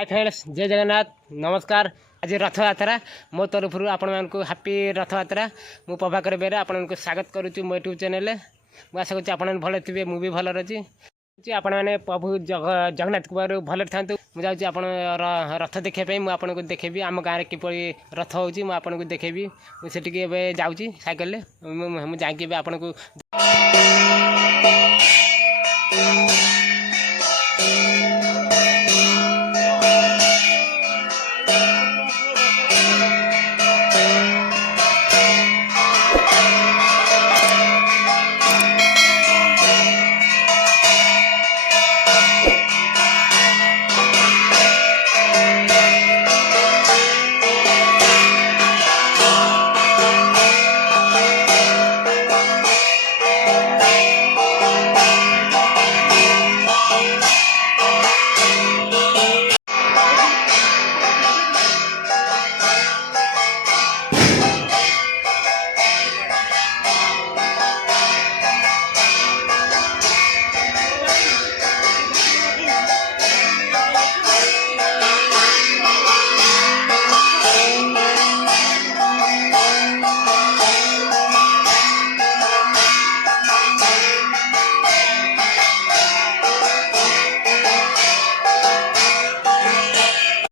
Hi friends, जय जगन्नाथ। नमस्कार। आज रथ यात्रा मो तरफ आपण को हापी रथ यात्रा। मु प्रभाकर बेरा आपण को स्वागत करुच्ची मो यूट्यूब चैनल। मुझे आशा कर आप भल थे, मुझे भल रही। आपण मैंने प्रभु जगन्नाथ कुमार भल था। मुझे जाऊँगी आप रथ देखापी। मुझे देखेबी आम गाँव किपरि रथ होगी देखेबी। मुझे जाऊँगी सैकेल मुझे आपको